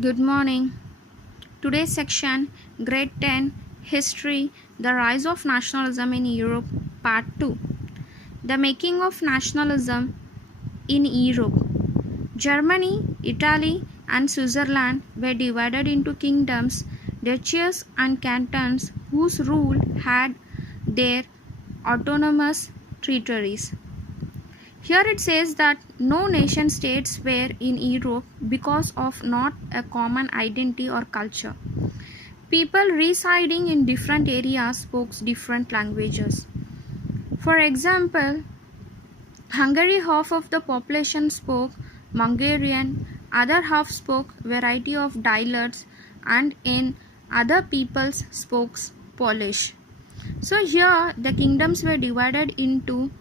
Good morning. Today's section, Grade 10, History, The Rise of Nationalism in Europe, Part 2. The Making of Nationalism in Europe. Germany, Italy, and Switzerland were divided into kingdoms, duchies, and cantons whose rule had their autonomous territories. Here it says that no nation states were in Europe because of not a common identity or culture. People residing in different areas spoke different languages. For example, Hungary, half of the population spoke Hungarian, other half spoke variety of dialects, and in other peoples spoke Polish. So here the kingdoms were divided into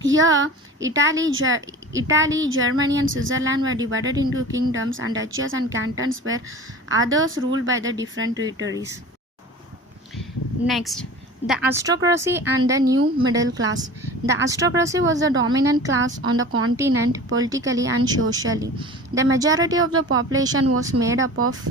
here, Italy, Germany, and Switzerland were divided into kingdoms, and duchies and cantons were others ruled by the different territories. Next, the aristocracy and the new middle class. The aristocracy was the dominant class on the continent politically and socially. The majority of the population was made up of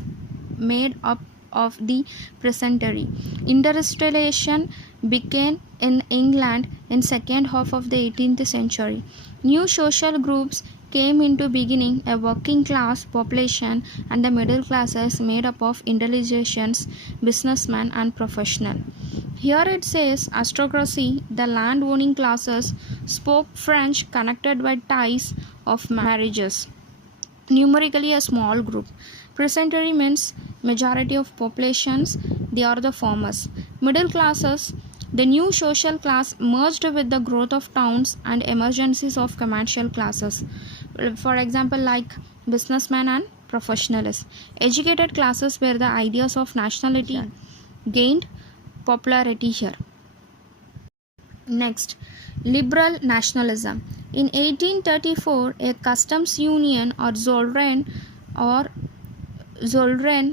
the peasantry. Industrialization began in England in second half of the 18th century. New social groups came into beginning, a working class population and the middle classes made up of intellectuals, businessmen and professional. Here it says aristocracy, the land owning classes, spoke French connected by ties of marriages. Numerically a small group. Peasantry means majority of populations, they are the farmers. Middle classes, the new social class merged with the growth of towns and emergencies of commercial classes. For example, like businessmen and professionals. Educated classes where the ideas of nationality gained popularity here. Next, liberal nationalism. In 1834, a customs union or Zollverein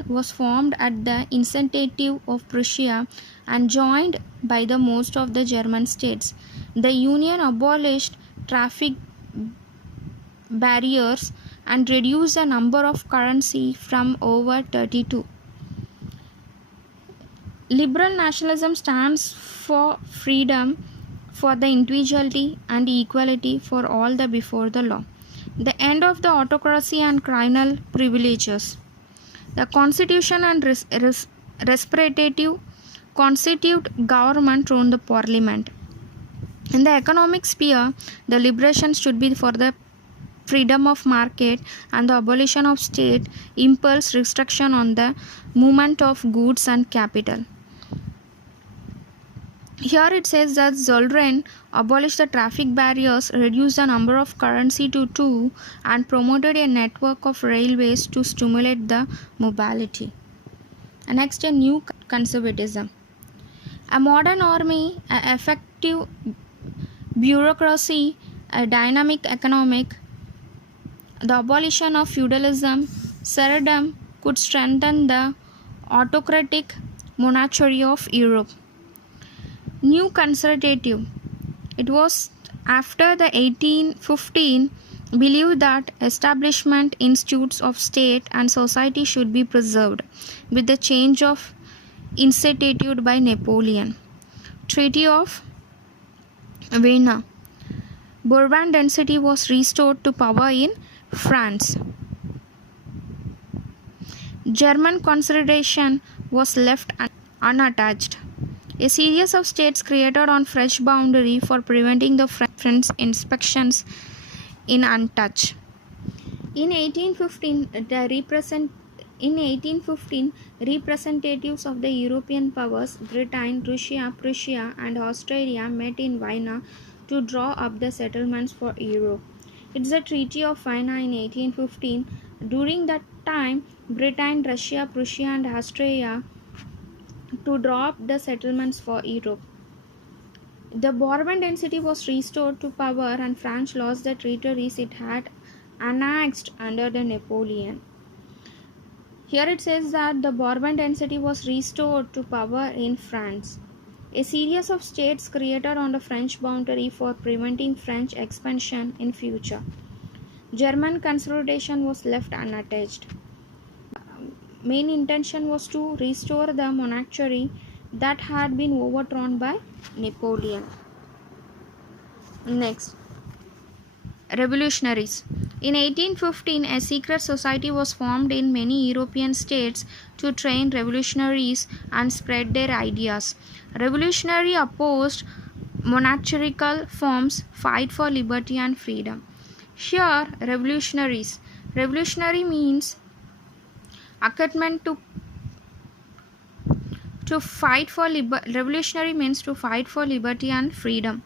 was formed at the initiative of Prussia and joined by the most of the German states. The union abolished traffic barriers and reduced the number of currency from over 32. Liberal nationalism stands for freedom for the individuality and equality for all the before the law. The end of the autocracy and criminal privileges. The constitution and representative constitute government run the parliament. In the economic sphere, the liberation should be for the freedom of market and the abolition of state impose restriction on the movement of goods and capital. Here it says that Zollverein abolished the traffic barriers, reduced the number of currency to 2, and promoted a network of railways to stimulate the mobility. And next, a new conservatism. A modern army, an effective bureaucracy, a dynamic economic, the abolition of feudalism, serfdom could strengthen the autocratic monarchy of Europe. New conservative. It was after the 1815 believed that establishment institutes of state and society should be preserved with the change of instituted by Napoleon. Treaty of Vienna. Bourbon dynasty was restored to power in France. German consolidation was left unattached. A series of states created on French boundary for preventing the French inspections in untouched. In 1815, representatives of the European powers, Britain, Russia, Prussia, and Australia met in Vienna to draw up the settlements for Europe. It's the Treaty of Vienna in 1815. During that time, Britain, Russia, Prussia, and Australia to draw up the settlements for Europe. The Bourbon dynasty was restored to power and France lost the territories it had annexed under the Napoleon. Here it says that the Bourbon dynasty was restored to power in France. A series of states created on the French boundary for preventing French expansion in future. German consolidation was left unattached. main intention was to restore the monarchy that had been overthrown by Napoleon. Next, revolutionaries. In 1815, a secret society was formed in many European states to train revolutionaries and spread their ideas. Revolutionary opposed monarchical forms, fight for liberty and freedom. Here, revolutionaries. Revolutionary means accustomed to fight for revolutionary means to fight for liberty and freedom.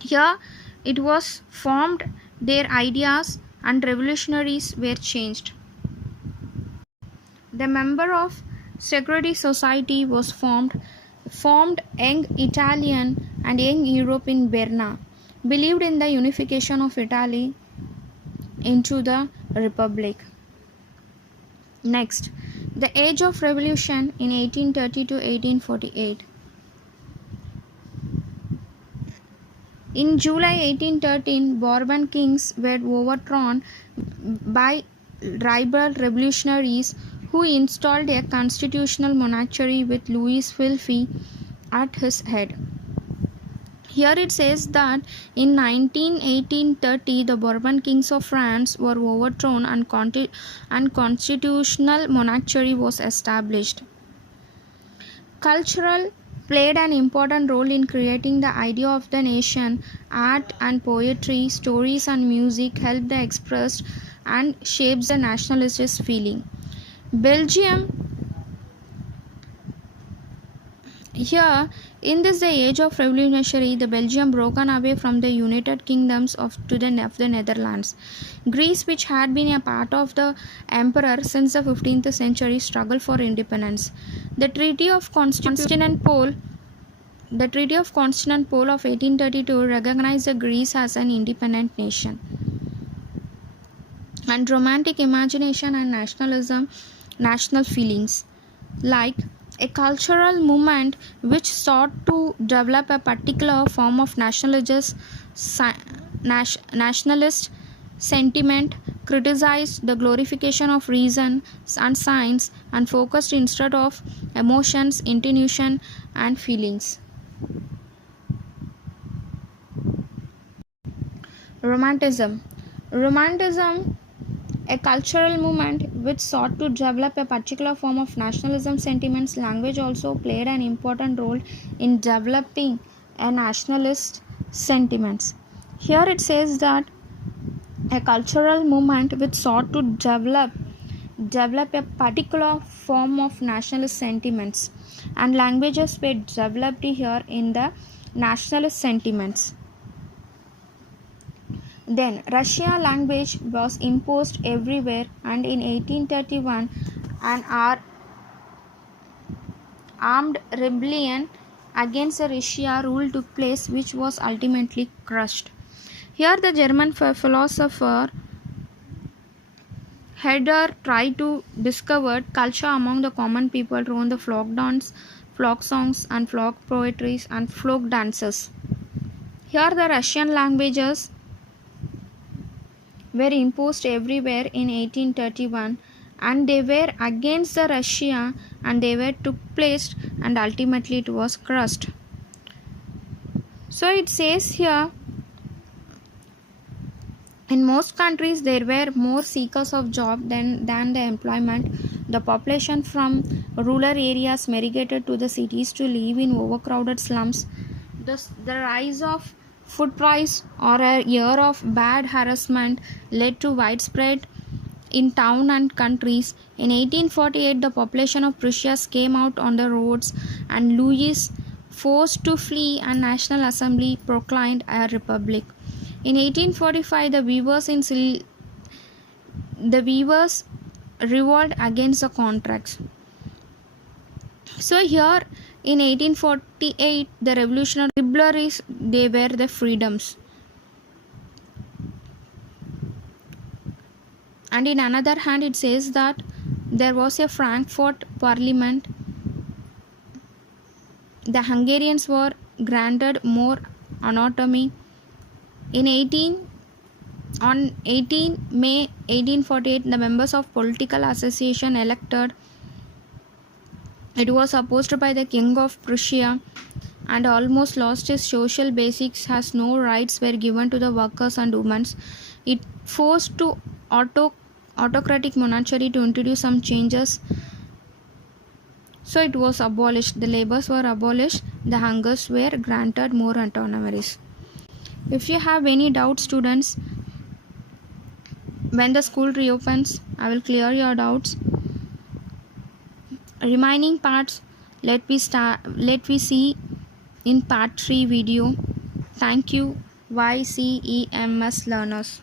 Here it was formed, their ideas and revolutionaries were changed. The member of security society was formed young Italian and young Europe in Berna, believed in the unification of Italy into the Republic. Next, the age of revolution in 1830 to 1848. In July 1813, Bourbon kings were overthrown by rival revolutionaries who installed a constitutional monarchy with Louis Philippe at his head. Here it says that in 1830, the Bourbon kings of France were overthrown and constitutional monarchy was established. Cultural played an important role in creating the idea of the nation. Art and poetry, stories and music helped the expressed and shapes the nationalist feeling. Belgium. Here, in this the age of revolutionary, the Belgium broken away from the United Kingdoms of the Netherlands. Greece, which had been a part of the Emperor since the 15th century, struggled for independence. The Treaty of Constantinople of 1832 recognized Greece as an independent nation. And romantic imagination and national feelings, like a cultural movement which sought to develop a particular form of nationalist sentiment, criticized the glorification of reason and science, and focused instead of emotions, intuition, and feelings. Romanticism, a cultural movement which sought to develop a particular form of nationalism sentiments. Language also played an important role in developing a nationalist sentiments. Here it says that a cultural movement which sought to develop a particular form of nationalist sentiments, and languages were developed here in the nationalist sentiments. Then Russian language was imposed everywhere, and in 1831 an armed rebellion against Russia rule took place, which was ultimately crushed. Here the German philosopher Herder tried to discover culture among the common people through the folk dance, folk songs and folk poetries and folk dances. Here the Russian languages were imposed everywhere in 1831, and they were against the Russia, and they were took place, and ultimately it was crushed. So it says here, in most countries there were more seekers of job than the employment. The population from rural areas migrated to the cities to live in overcrowded slums. The rise of food price or a year of bad harassment led to widespread in town and countries. In 1848, the population of Prussia came out on the roads, and Louis forced to flee, and National Assembly proclaimed a republic. In 1845, the weavers revolted against the contracts. So here in 1848, the revolutionary liberties, they were the freedoms. And in another hand, it says that there was a Frankfurt Parliament. The Hungarians were granted more autonomy. In 18 On 18 May 1848, the members of political association elected. It was opposed by the King of Prussia and almost lost its social basics as no rights were given to the workers and women. It forced to autocratic monarchy to introduce some changes. So it was abolished. The labors were abolished. The hungers were granted more autonomies. If you have any doubts, students, when the school reopens, I will clear your doubts. Remaining parts, let we see in part 3 video. Thank you, YCEMS learners.